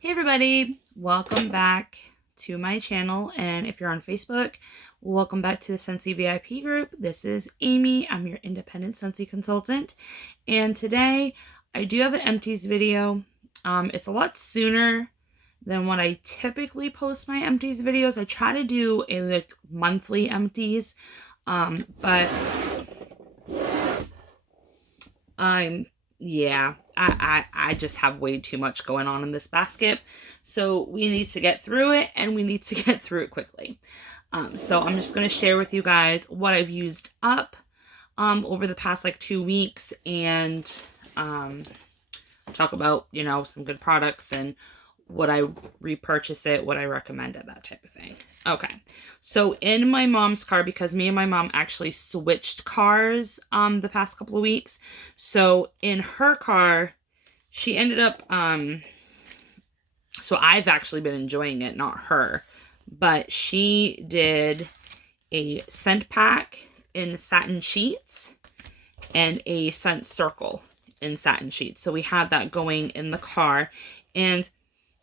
Hey everybody, welcome back to my channel, and if you're on Facebook, welcome back to the Scentsy VIP group. This is Amy. I'm your independent Scentsy consultant, and today I do have an empties video. It's a lot sooner than when I typically post my empties videos. I try to do a monthly empties, but I just have way too much going on in this basket. So we need to get through it, and we need to get through it quickly. So I'm just going to share with you guys what I've used up over the past like 2 weeks, and talk about, some good products and would I repurchase it, would I recommend it, that type of thing. Okay, so in my mom's car, because me and my mom actually switched cars the past couple of weeks, so in her car, she ended up, so I've actually been enjoying it, not her, but she did a scent pack in satin sheets and a scent circle in satin sheets. So we had that going in the car, and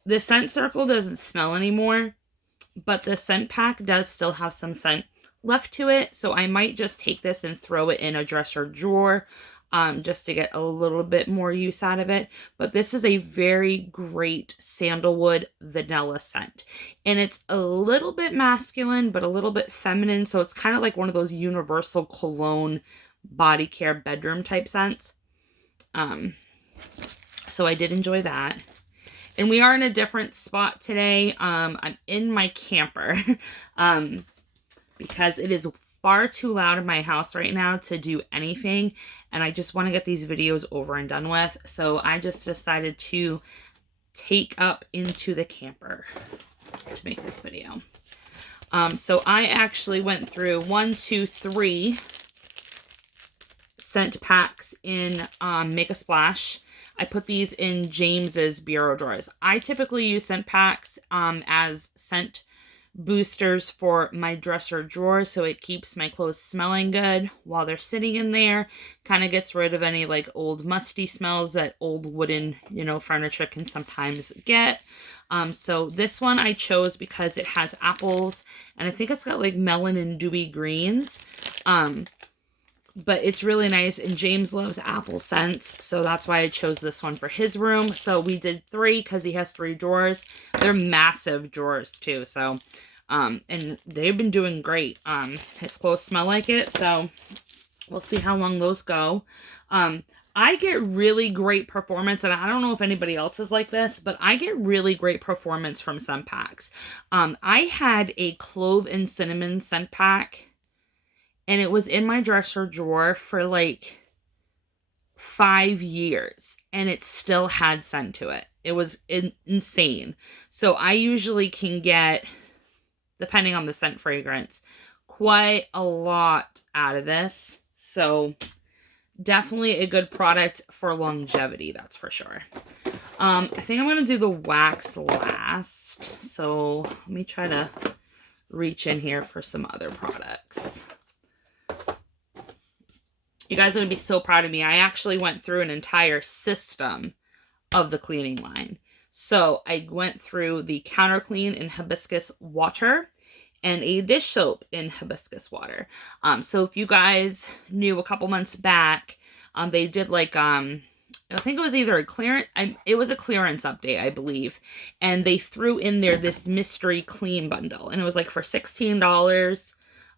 the scent circle doesn't smell anymore, but the scent pack does still have some scent left to it. So I might just take this and throw it in a dresser drawer just to get a little bit more use out of it. But this is a very great sandalwood vanilla scent. And it's a little bit masculine, but a little bit feminine. So it's kind of like one of those universal cologne body care bedroom type scents. So I did enjoy that. And we are in a different spot today. I'm in my camper because it is far too loud in my house right now to do anything. And I just want to get these videos over and done with. So I just decided to take up into the camper to make this video. So I actually went through 1, 2, 3 scent packs in Make a Splash. I put these in James's bureau drawers. I typically use scent packs as scent boosters for my dresser drawer, so it keeps my clothes smelling good while they're sitting in there. Kind of gets rid of any like old musty smells that old wooden, furniture can sometimes get. So this one I chose because it has apples, and I think it's got like melon and dewy greens. But it's really nice, and James loves apple scents, so that's why I chose this one for his room. So we did 3 because he has 3 drawers. They're massive drawers too, so and they've been doing great. His clothes smell like it, so we'll see how long those go. I get really great performance, and I don't know if anybody else is like this, but I get really great performance from scent packs. I had a clove and cinnamon scent pack, and it was in my dresser drawer for like 5 years, and it still had scent to it. It was insane. So I usually can get, depending on the scent fragrance, quite a lot out of this. So definitely a good product for longevity, that's for sure. I think I'm going to do the wax last. So let me try to reach in here for some other products. You guys are going to be so proud of me. I actually went through an entire system of the cleaning line. So I went through the counter clean in hibiscus water and a dish soap in hibiscus water. So if you guys knew a couple months back, they did like, I think it was either a clearance, it was a clearance update, I believe. And they threw in there this mystery clean bundle, and it was like for $16.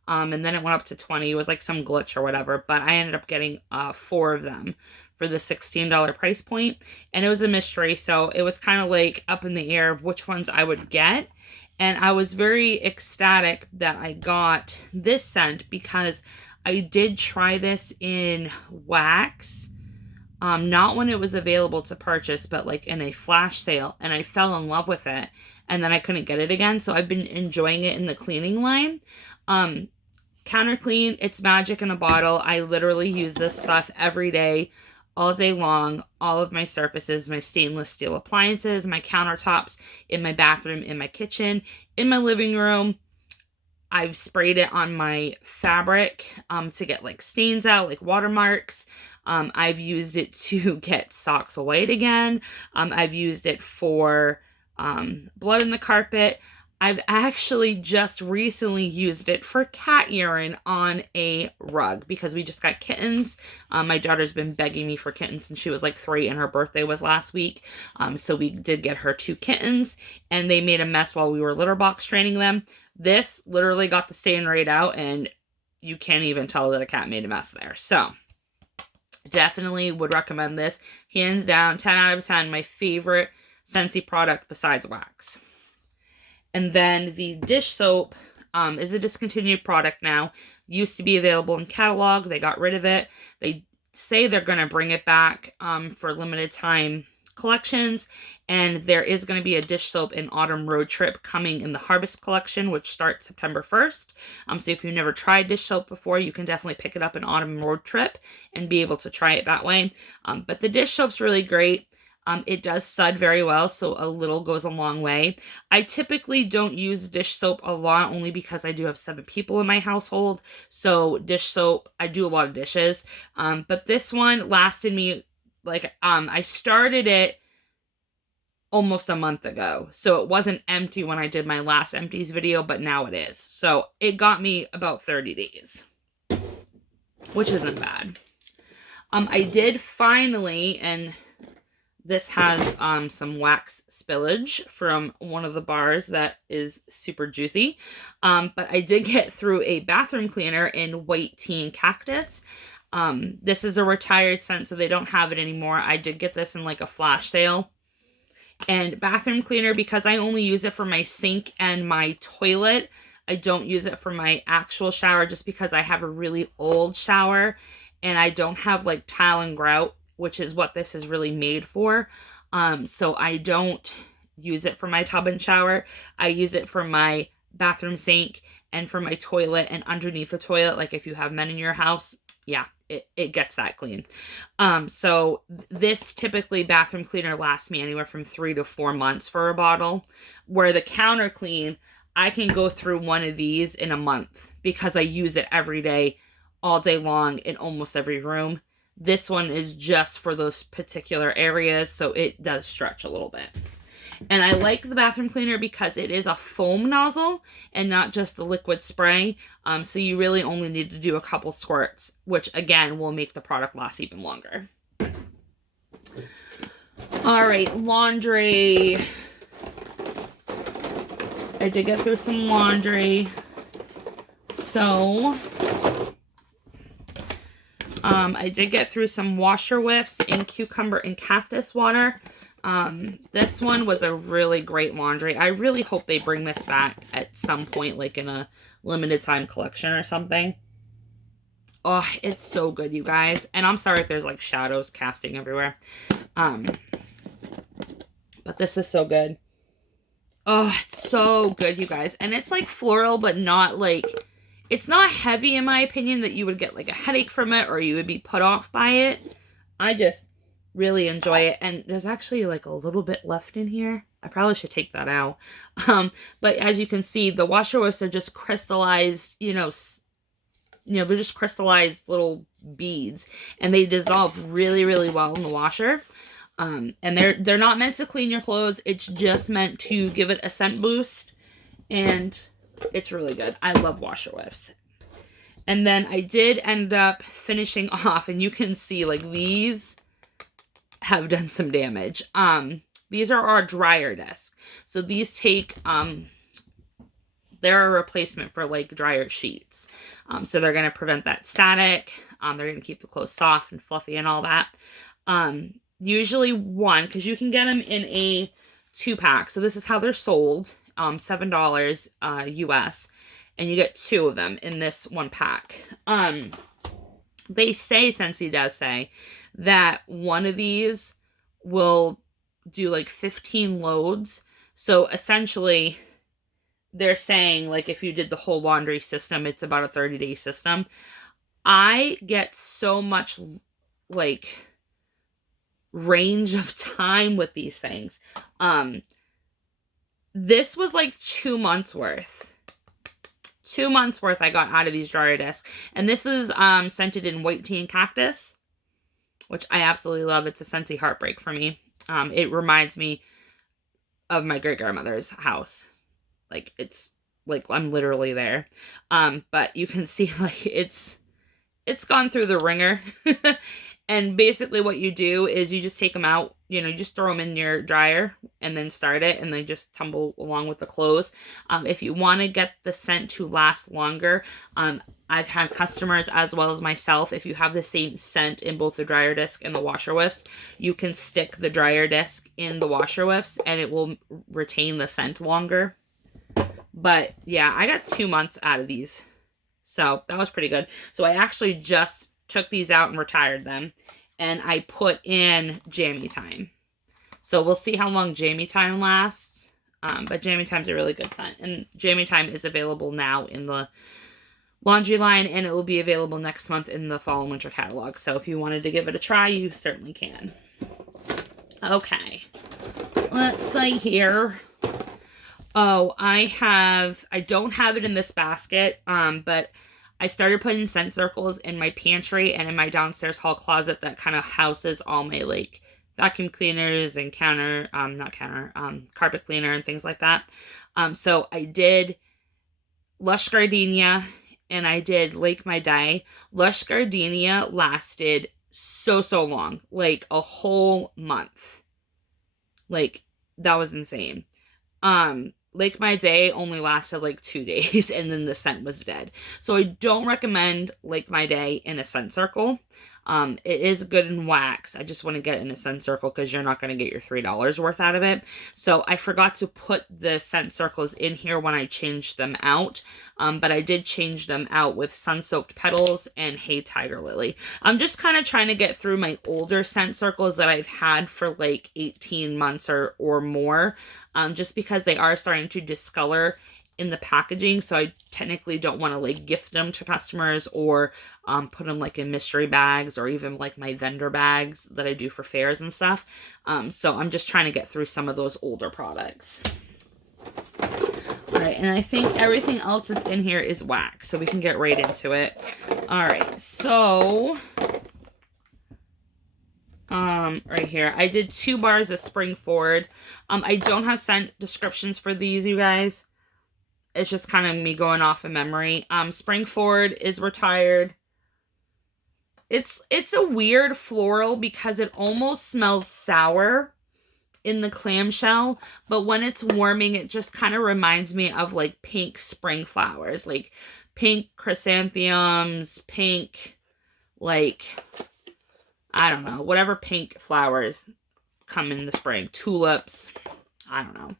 And then it went up to 20. It was like some glitch or whatever, but I ended up getting 4 of them for the $16 price point, and it was a mystery, so it was kind of like up in the air of which ones I would get. And I was very ecstatic that I got this scent because I did try this in wax, not when it was available to purchase, but like in a flash sale, and I fell in love with it, and then I couldn't get it again, so I've been enjoying it in the cleaning line. Counter clean, it's magic in a bottle. I literally use this stuff every day, all day long. All of my surfaces, my stainless steel appliances, my countertops, in my bathroom, in my kitchen, in my living room. I've sprayed it on my fabric to get like stains out, like watermarks. I've used it to get socks white again. I've used it for Blood in the Carpet. I've actually just recently used it for cat urine on a rug because we just got kittens. My daughter's been begging me for kittens since she was like 3 and her birthday was last week. So we did get her 2 kittens and they made a mess while we were litter box training them. This literally got the stain right out and you can't even tell that a cat made a mess there. So definitely would recommend this. Hands down, 10 out of 10, my favorite Scentsy product besides wax. And then the dish soap is a discontinued product now. Used to be available in catalog. They got rid of it. They say they're going to bring it back for limited time collections. And there is going to be a dish soap in Autumn Road Trip coming in the Harvest collection, which starts September 1st. So if you've never tried dish soap before, you can definitely pick it up in Autumn Road Trip and be able to try it that way. But the dish soap's really great. It does sud very well, so a little goes a long way. I typically don't use dish soap a lot, only because I do have 7 people in my household. So dish soap, I do a lot of dishes. But this one lasted me, like, I started it almost a month ago. So it wasn't empty when I did my last empties video, but now it is. So it got me about 30 days, which isn't bad. I did finally, and this has some wax spillage from one of the bars that is super juicy. But I did get through a bathroom cleaner in White Tea and Cactus. This is a retired scent, so they don't have it anymore. I did get this in like a flash sale. And bathroom cleaner, because I only use it for my sink and my toilet. I don't use it for my actual shower just because I have a really old shower. And I don't have like tile and grout, which is what this is really made for. So I don't use it for my tub and shower. I use it for my bathroom sink and for my toilet and underneath the toilet. Like if you have men in your house, yeah, it gets that clean. So this typically bathroom cleaner lasts me anywhere from 3 to 4 months for a bottle, where the counter clean, I can go through one of these in a month because I use it every day, all day long in almost every room. This one is just for those particular areas, so it does stretch a little bit. And I like the bathroom cleaner because it is a foam nozzle and not just the liquid spray. So you really only need to do a couple squirts, which again will make the product last even longer. All right, laundry. I did get through some laundry. So I did get through some washer whiffs in cucumber and cactus water. This one was a really great laundry. I really hope they bring this back at some point, like in a limited time collection or something. Oh, it's so good, you guys. And I'm sorry if there's like shadows casting everywhere. But this is so good. Oh, it's so good, you guys. And it's like floral, but not like, it's not heavy in my opinion that you would get like a headache from it or you would be put off by it. I just really enjoy it. And there's actually like a little bit left in here. I probably should take that out. But as you can see, the washer whiffs are just crystallized, they're just crystallized little beads, and they dissolve really, really well in the washer. And they're not meant to clean your clothes. It's just meant to give it a scent boost, and it's really good. I love washer whiffs. And then I did end up finishing off, and you can see like these have done some damage. These are our dryer disc. So these take, they're a replacement for like dryer sheets. So they're going to prevent that static. They're going to keep the clothes soft and fluffy and all that. Usually one, because you can get them in a 2-pack. So this is how they're sold, $7 US, and you get 2 of them in this 1 pack. They say, Scentsy does say, that one of these will do like 15 loads. So essentially, they're saying like if you did the whole laundry system, it's about a 30-day system. I get so much like range of time with these things. This was like 2 months worth. 2 months worth I got out of these dryer discs. And this is scented in White Tea and Cactus, which I absolutely love. It's a Scentsy heartbreak for me. It reminds me of my great grandmother's house. Like it's like I'm literally there. But you can see like it's gone through the ringer. And basically what you do is you just take them out, you know, you just throw them in your dryer and then start it, and they just tumble along with the clothes. If you want to get the scent to last longer, I've had customers as well as myself, if you have the same scent in both the dryer disc and the washer whiffs, you can stick the dryer disc in the washer whiffs and it will retain the scent longer. But yeah, I got 2 months out of these. So that was pretty good. So I actually just took these out and retired them. And I put in Jammy Time. So we'll see how long Jammy Time lasts. But Jammy Time's a really good scent. And Jammy Time is available now in the laundry line. And it will be available next month in the fall and winter catalog. So if you wanted to give it a try, you certainly can. Okay. Let's see here. Oh, I don't have it in this basket, but I started putting scent circles in my pantry and in my downstairs hall closet that kind of houses all my, like, vacuum cleaners and carpet cleaner and things like that. So I did Lush Gardenia and I did Lake My Day. Lush Gardenia lasted so long, like a whole month. Like, that was insane. Lake My Day only lasted like 2 days and then the scent was dead. So I don't recommend Lake My Day in a scent circle. It is good in wax. I just want to get it in a scent circle because you're not going to get your $3 worth out of it. So I forgot to put the scent circles in here when I changed them out. But I did change them out with Sun-Soaked Petals and Hey Tiger Lily. I'm just kind of trying to get through my older scent circles that I've had for like 18 months or more. Just because they are starting to discolor in the packaging, so I technically don't want to like gift them to customers or put them like in mystery bags or even like my vendor bags that I do for fairs and stuff. So I'm just trying to get through some of those older products. All right, and I think everything else that's in here is wax, so we can get right into it. All right, so right here, I did 2 bars of Spring Forward. I don't have scent descriptions for these, you guys. It's just kind of me going off of memory. Spring Forward is retired. It's a weird floral because it almost smells sour in the clamshell, but when it's warming, it just kind of reminds me of like pink spring flowers, like pink chrysanthemums, pink, like, I don't know, whatever pink flowers come in the spring, tulips, I don't know.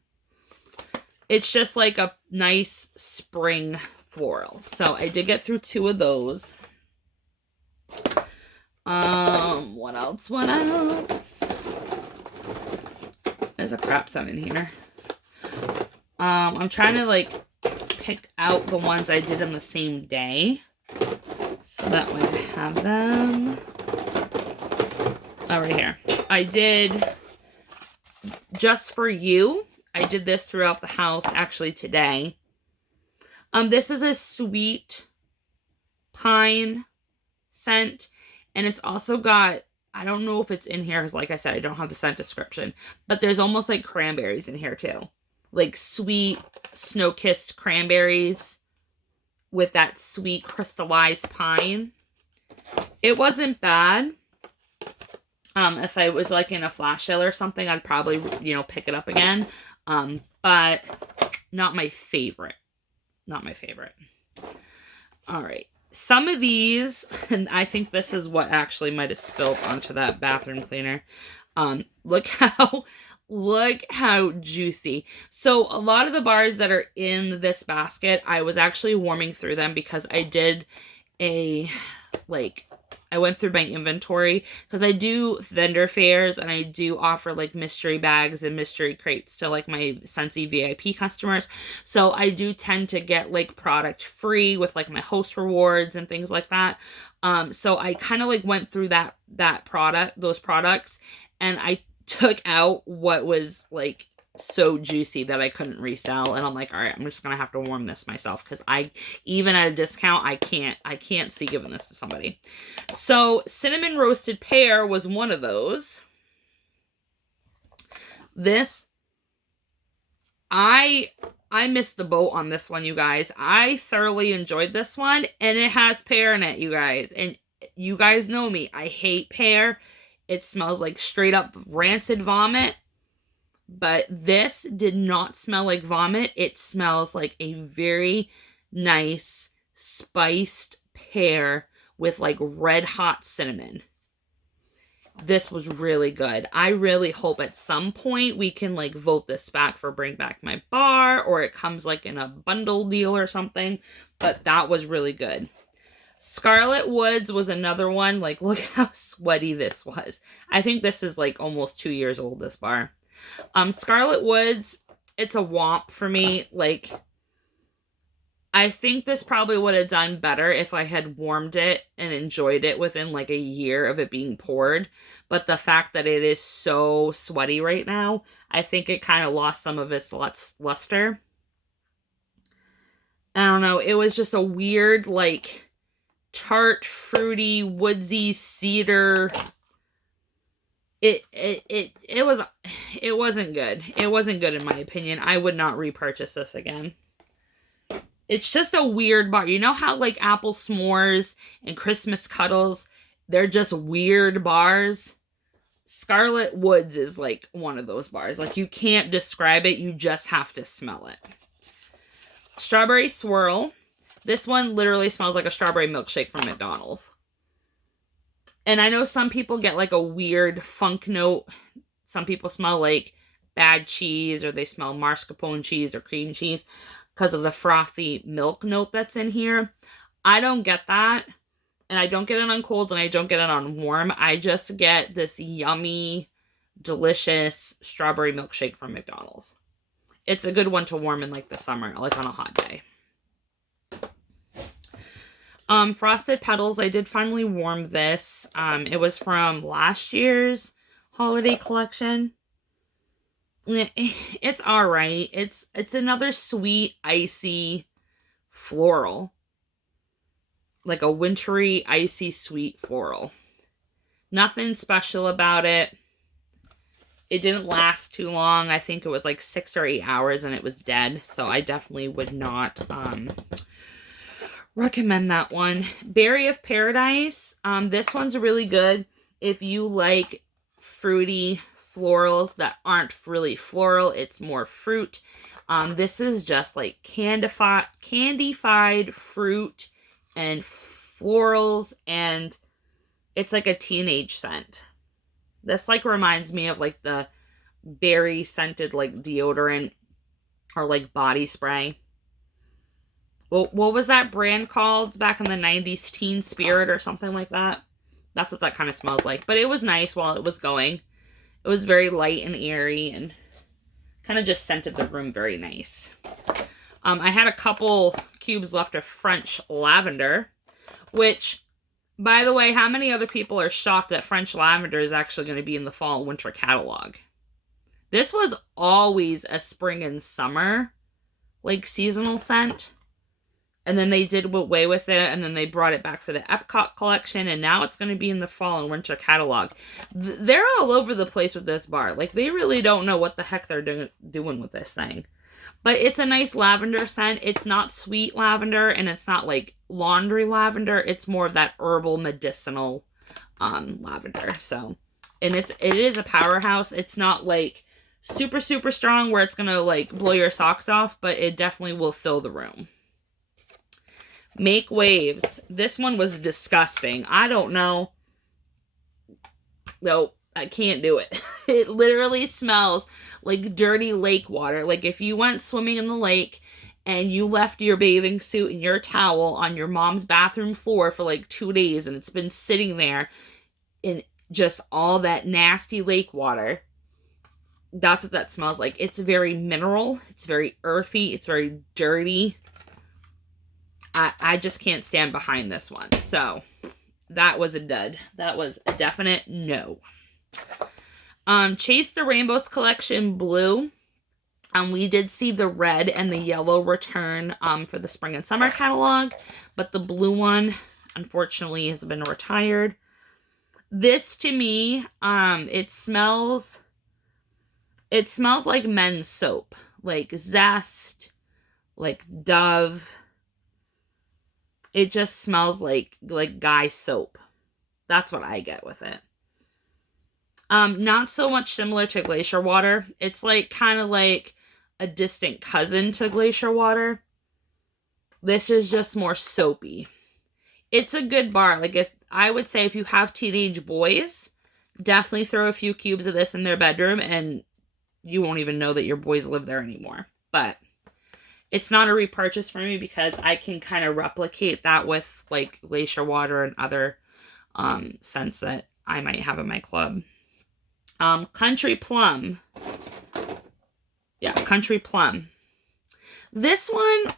It's just like a nice spring floral. So I did get through 2 of those. What else? What else? There's a crap ton in here. I'm trying to like pick out the ones I did on the same day, so that way I have them. Oh, right here. I did Just For You. I did this throughout the house actually today. This is a sweet pine scent, and it's also got, I don't know if it's in here because like I said, I don't have the scent description, but there's almost like cranberries in here too. Like sweet snow-kissed cranberries with that sweet crystallized pine. It wasn't bad. If I was like in a flash sale or something, I'd probably, you know, pick it up again. But not my favorite. Not my favorite. All right. Some of these, and I think this is what actually might have spilled onto that bathroom cleaner. Look how juicy. So a lot of the bars that are in this basket, I was actually warming through them because I did I went through my inventory because I do vendor fairs and I do offer like mystery bags and mystery crates to like my Scentsy VIP customers. So I do tend to get like product free with like my host rewards and things like that. So I kind of like went through those products, and I took out what was like so juicy that I couldn't resell, and I'm like, all right, I'm just gonna have to warm this myself because even at a discount, I can't see giving this to somebody. So Cinnamon Roasted Pear was one of those. This I missed the boat on this one, you guys. I thoroughly enjoyed this one, and it has pear in it, you guys. And you guys know me. I hate pear. It smells like straight up rancid vomit. But this did not smell like vomit. It smells like a very nice spiced pear with like red hot cinnamon. This was really good. I really hope at some point we can like vote this back for Bring Back My Bar, or it comes like in a bundle deal or something. But that was really good. Scarlet Woods was another one. Like, look how sweaty this was. I think this is like almost 2 years old, this bar. Scarlet Woods, it's a womp for me. Like, I think this probably would have done better if I had warmed it and enjoyed it within like a year of it being poured. But the fact that it is so sweaty right now, I think it kind of lost some of its luster. I don't know. It was just a weird, like, tart, fruity, woodsy cedar. It wasn't good. It wasn't good in my opinion. I would not repurchase this again. It's just a weird bar. You know how like apple s'mores and Christmas cuddles, they're just weird bars? Scarlet Woods is like one of those bars. Like, you can't describe it. You just have to smell it. Strawberry Swirl. This one literally smells like a strawberry milkshake from McDonald's. And I know some people get like a weird funk note. Some people smell like bad cheese, or they smell mascarpone cheese or cream cheese because of the frothy milk note that's in here. I don't get that. And I don't get it on cold, and I don't get it on warm. I just get this yummy, delicious strawberry milkshake from McDonald's. It's a good one to warm in like the summer, like on a hot day. Frosted Petals, I did finally warm this. It was from last year's holiday collection. It's alright. It's another sweet, icy floral. Like a wintry, icy, sweet floral. Nothing special about it. It didn't last too long. I think it was like 6 or 8 hours and it was dead. So I definitely would not recommend that one. Berry of Paradise. This one's really good if you like fruity florals that aren't really floral. It's more fruit. This is just like candified fruit and florals, and it's like a teenage scent. This like reminds me of like the berry scented like deodorant or like body spray. Well, what was that brand called back in the 90s? Teen Spirit or something like that. That's what that kind of smells like. But it was nice while it was going. It was very light and airy and kind of just scented the room very nice. I had a couple cubes left of French lavender, which, by the way, how many other people are shocked that French lavender is actually going to be in the fall and winter catalog? This was always a spring and summer, like, seasonal scent. And then they did away with it, and then they brought it back for the Epcot collection, and now it's going to be in the fall and winter catalog. They're all over the place with this bar. Like, they really don't know what the heck they're doing with this thing. But it's a nice lavender scent. It's not sweet lavender, and it's not like laundry lavender. It's more of that herbal medicinal lavender. So, and it is a powerhouse. It's not like super, super strong where it's going to like blow your socks off, but it definitely will fill the room. Make Waves. This one was disgusting. I don't know. No, I can't do it. It literally smells like dirty lake water. Like if you went swimming in the lake and you left your bathing suit and your towel on your mom's bathroom floor for like 2 days and it's been sitting there in just all that nasty lake water. That's what that smells like. It's very mineral. It's very earthy. It's very dirty. I just can't stand behind this one. So that was a dud. That was a definite no. Chase the Rainbows collection blue. We did see the red and the yellow return for the spring and summer catalog, but the blue one unfortunately has been retired. This to me, it smells like men's soap. like zest, like Dove. It just smells like guy soap. That's what I get with it. Not so much similar to Glacier Water. It's like kind of like a distant cousin to Glacier Water. This is just more soapy. It's a good bar. Like, if I would say if you have teenage boys, definitely throw a few cubes of this in their bedroom and you won't even know that your boys live there anymore. But it's not a repurchase for me because I can kind of replicate that with like Glacier Water and other scents that I might have in my club. Country Plum. Yeah, Country Plum. This one,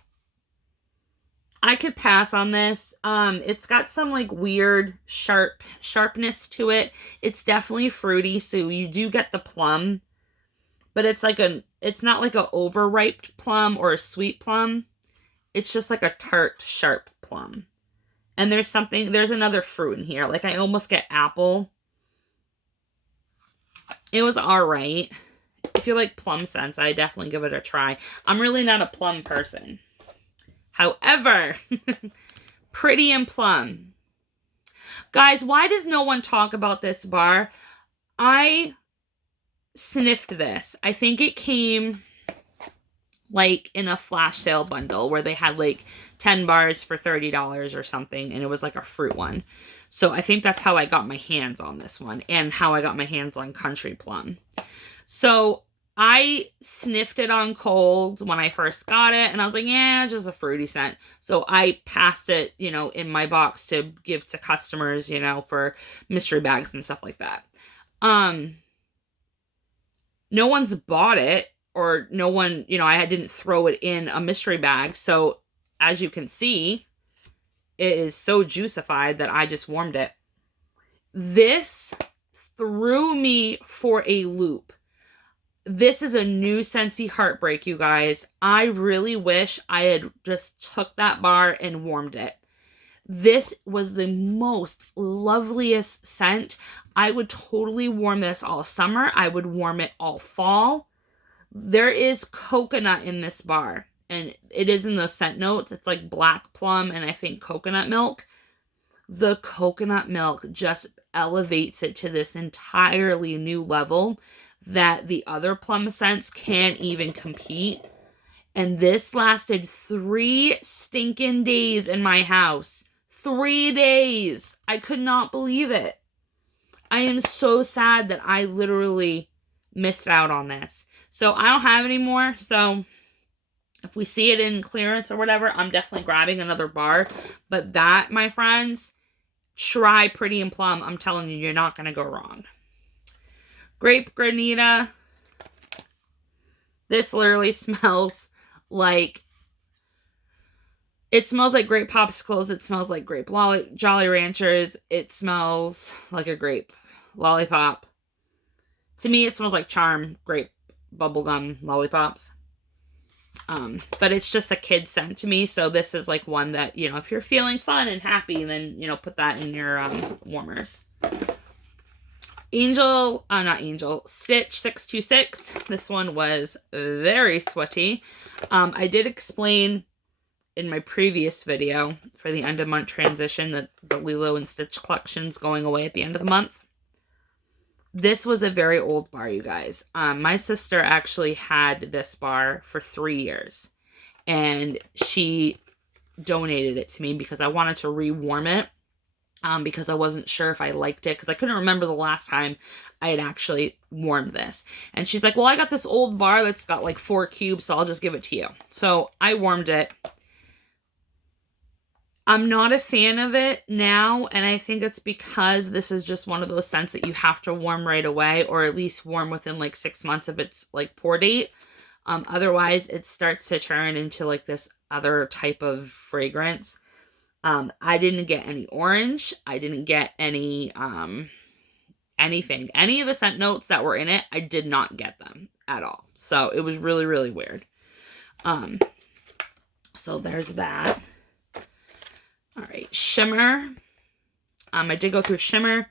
I could pass on this. It's got some like weird sharpness to it. It's definitely fruity, so you do get the plum, but it's not like a overripe plum or a sweet plum. It's just like a tart, sharp plum. And there's another fruit in here. Like, I almost get apple. It was all right. If you like plum scents, I definitely give it a try. I'm really not a plum person. However, Pretty and Plum. Guys, why does no one talk about this bar? I sniffed this. I think it came like in a flash sale bundle where they had like 10 bars for $30 or something, and it was like a fruit one. So I think that's how I got my hands on this one and how I got my hands on Country Plum. So I sniffed it on cold when I first got it, and I was like, yeah, it's just a fruity scent. So I passed it, in my box to give to customers, for mystery bags and stuff like that. No one's bought it, or no one, I didn't throw it in a mystery bag. So as you can see, it is so juicified that I just warmed it. This threw me for a loop. This is a new Scentsy heartbreak, you guys. I really wish I had just took that bar and warmed it. This was the most loveliest scent. I would totally warm this all summer. I would warm it all fall. There is coconut in this bar, and it is in the scent notes. It's like black plum and I think coconut milk. The coconut milk just elevates it to this entirely new level that the other plum scents can't even compete. And this lasted 3 stinking days in my house. 3 days. I could not believe it. I am so sad that I literally missed out on this. So I don't have any more. So if we see it in clearance or whatever, I'm definitely grabbing another bar. But that, my friends, try Pretty and Plum. I'm telling you, you're not going to go wrong. Grape Granita. This literally smells like, it smells like grape popsicles. It smells like grape Jolly Ranchers. It smells like a grape lollipop. To me, it smells like Charm grape bubblegum lollipops. But it's just a kid scent to me. So this is like one that, if you're feeling fun and happy, then, put that in your warmers. Stitch 626. This one was very sweaty. I did explain in my previous video for the end of month transition that the Lilo and Stitch collection's going away at the end of the month. This was a very old bar, you guys. My sister actually had this bar for 3 years, and she donated it to me because I wanted to rewarm it. Because I wasn't sure if I liked it, because I couldn't remember the last time I had actually warmed this. And she's like, well, I got this old bar that's got like 4 cubes, so I'll just give it to you. So I warmed it. I'm not a fan of it now, and I think it's because this is just one of those scents that you have to warm right away, or at least warm within like 6 months of its like pour date. Otherwise, it starts to turn into like this other type of fragrance. I didn't get any orange. I didn't get any, anything. Any of the scent notes that were in it, I did not get them at all. So it was really, really weird. So there's that. All right. Shimmer. I did go through Shimmer.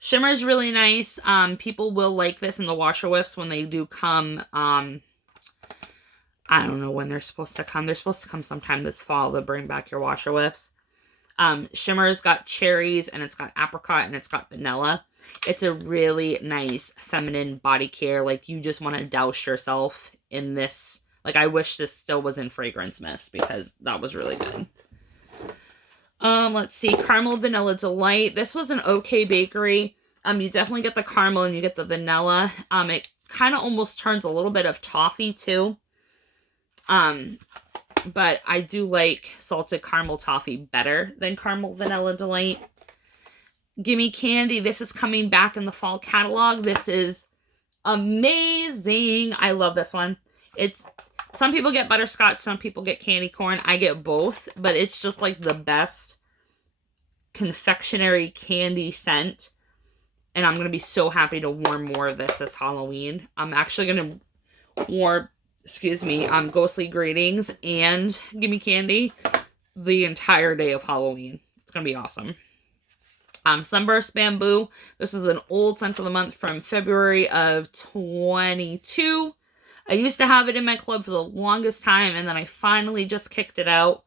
Shimmer is really nice. People will like this in the washer whiffs when they do come, I don't know when they're supposed to come. They're supposed to come sometime this fall to bring back your washer whiffs. Shimmer's got cherries, and it's got apricot, and it's got vanilla. It's a really nice feminine body care. Like, you just want to douse yourself in this. Like, I wish this still was in fragrance mist because that was really good. Let's see. Caramel Vanilla Delight. This was an okay bakery. You definitely get the caramel and you get the vanilla. It kind of almost turns a little bit of toffee too. But I do like salted caramel toffee better than Caramel Vanilla Delight. Gimme Candy. This is coming back in the fall catalog. This is amazing. I love this one. Some people get butterscotch, some people get candy corn. I get both, but it's just like the best confectionery candy scent. And I'm going to be so happy to warm more of this Halloween. I'm actually going to warm, Ghostly Greetings and Gimme Candy the entire day of Halloween. It's going to be awesome. Sunburst Bamboo. This is an old scent of the month from February of 22. I used to have it in my club for the longest time, and then I finally just kicked it out.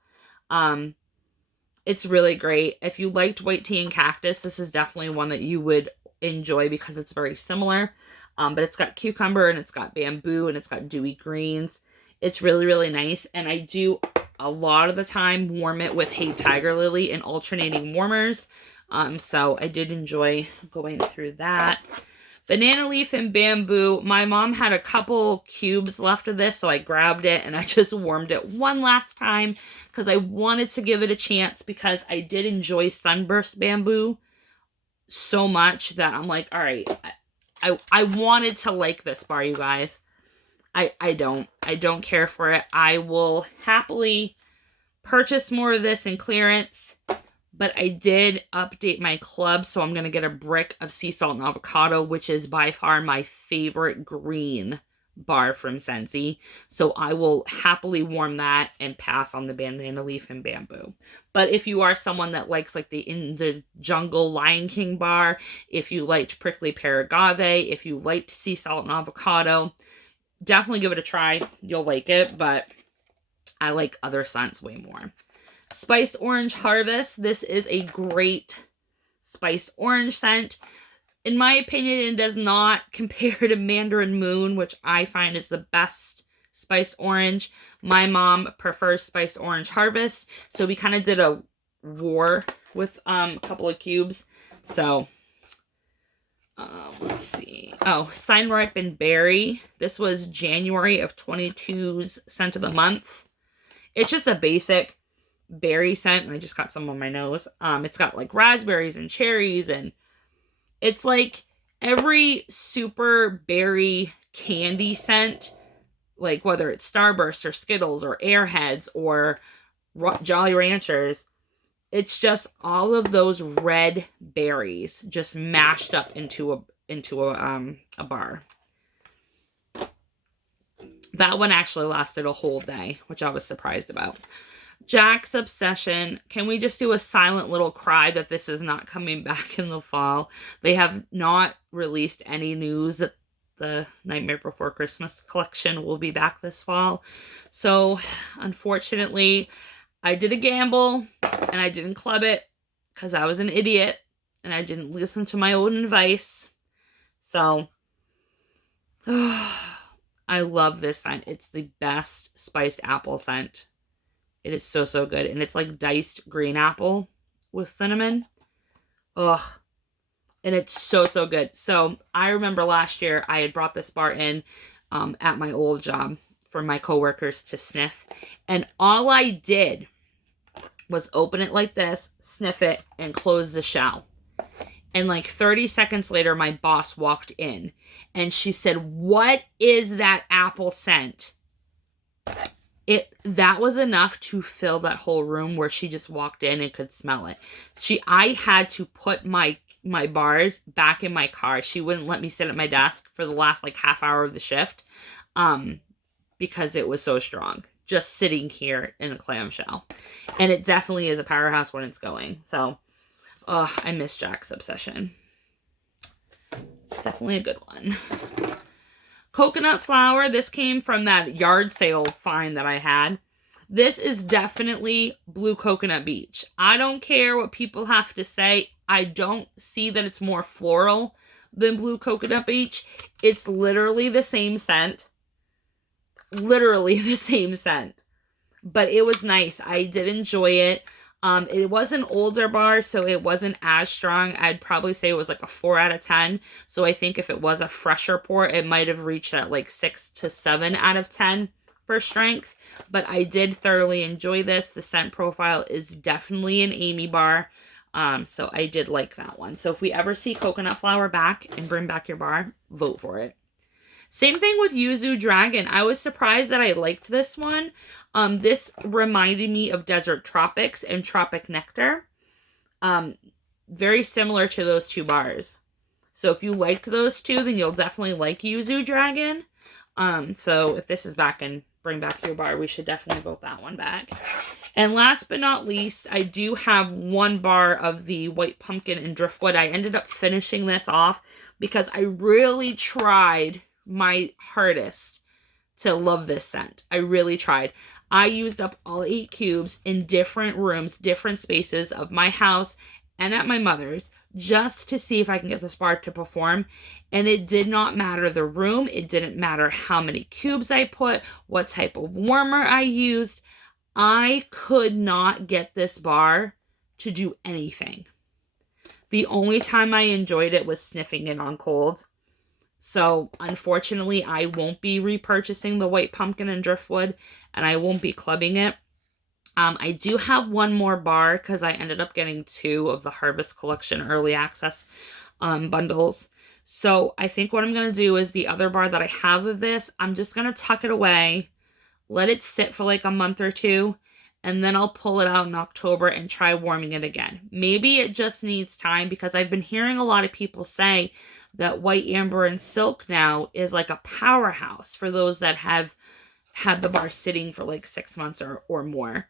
It's really great. If you liked White Tea and Cactus, this is definitely one that you would enjoy because it's very similar. But it's got cucumber, and it's got bamboo, and it's got dewy greens. It's really, really nice. And I do, a lot of the time, warm it with Hey Tiger Lily in alternating warmers. So I did enjoy going through that. Banana Leaf and Bamboo. My mom had a couple cubes left of this, so I grabbed it and I just warmed it one last time because I wanted to give it a chance because I did enjoy Sunburst Bamboo so much that I'm like, all right, I wanted to like this bar, you guys. I don't care for it. I will happily purchase more of this in clearance. But I did update my club, so I'm going to get a brick of sea salt and avocado, which is by far my favorite green bar from Scentsy. So I will happily warm that and pass on the Banana Leaf and Bamboo. But if you are someone that likes like the In the Jungle Lion King bar, if you liked Prickly Pear Agave, if you liked sea salt and avocado, definitely give it a try. You'll like it, but I like other scents way more. Spiced Orange Harvest. This is a great spiced orange scent. In my opinion, it does not compare to Mandarin Moon, which I find is the best spiced orange. My mom prefers Spiced Orange Harvest, so we kind of did a war with a couple of cubes. So, let's see. Oh, Sign Ripened Berry. This was January of 22's scent of the month. It's just a basic berry scent, and I just got some on my nose. It's got like raspberries and cherries, and it's like every super berry candy scent, like whether it's Starburst or Skittles or Airheads or Jolly Ranchers. It's just all of those red berries just mashed up into a bar. That one actually lasted a whole day, which I was surprised about. Jack's Obsession. Can we just do a silent little cry that this is not coming back in the fall? They have not released any news that the Nightmare Before Christmas collection will be back this fall. So, unfortunately, I did a gamble and I didn't club it because I was an idiot and I didn't listen to my own advice. So, I love this scent. It's the best spiced apple scent. It is so, so good. And it's like diced green apple with cinnamon. Ugh. And it's so, so good. So I remember last year I had brought this bar in at my old job for my coworkers to sniff. And all I did was open it like this, sniff it, and close the shell. And like 30 seconds later, my boss walked in and she said, "What is that apple scent?" That was enough to fill that whole room where she just walked in and could smell it. I had to put my bars back in my car. She wouldn't let me sit at my desk for the last like half hour of the shift because it was so strong. Just sitting here in a clamshell. And it definitely is a powerhouse when it's going. So, I miss Jack's Obsession. It's definitely a good one. Coconut flower, this came from that yard sale find that I had. This is definitely Blue Coconut Beach. I don't care what people have to say. I don't see that it's more floral than Blue Coconut Beach. It's literally the same scent. Literally the same scent. But it was nice. I did enjoy it. It was an older bar, so it wasn't as strong. I'd probably say it was like a 4 out of 10. So I think if it was a fresher pour, it might have reached at like 6 to 7 out of 10 for strength. But I did thoroughly enjoy this. The scent profile is definitely an Amy bar. So I did like that one. So if we ever see coconut flower back and bring back your bar, vote for it. Same thing with Yuzu Dragon. I was surprised that I liked this one. This reminded me of Desert Tropics and Tropic Nectar. Very similar to those two bars. So if you liked those two, then you'll definitely like Yuzu Dragon. So if this is back and bring back your bar, we should definitely vote that one back. And last but not least, I do have one bar of the White Pumpkin and Driftwood. I ended up finishing this off because I really tried my hardest to love this scent. I really tried. I used up all 8 cubes in different rooms, different spaces of my house and at my mother's just to see if I can get this bar to perform. And it did not matter the room. It didn't matter how many cubes I put, what type of warmer I used. I could not get this bar to do anything. The only time I enjoyed it was sniffing it on cold. So, unfortunately, I won't be repurchasing the White Pumpkin and Driftwood, and I won't be clubbing it. I do have one more bar because I ended up getting 2 of the Harvest Collection Early Access bundles. So, I think what I'm going to do is the other bar that I have of this, I'm just going to tuck it away, let it sit for like a month or 2, and then I'll pull it out in October and try warming it again. Maybe it just needs time because I've been hearing a lot of people say that White Amber and Silk now is like a powerhouse for those that have had the bar sitting for like 6 months or more.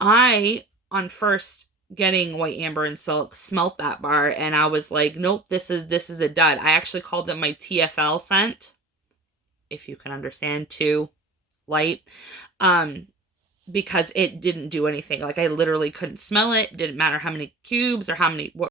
I, on first getting White Amber and Silk, smelt that bar and I was like, nope, this is a dud. I actually called it my TFL scent, if you can understand, too light. Because it didn't do anything. Like I literally couldn't smell it. Didn't matter how many cubes or what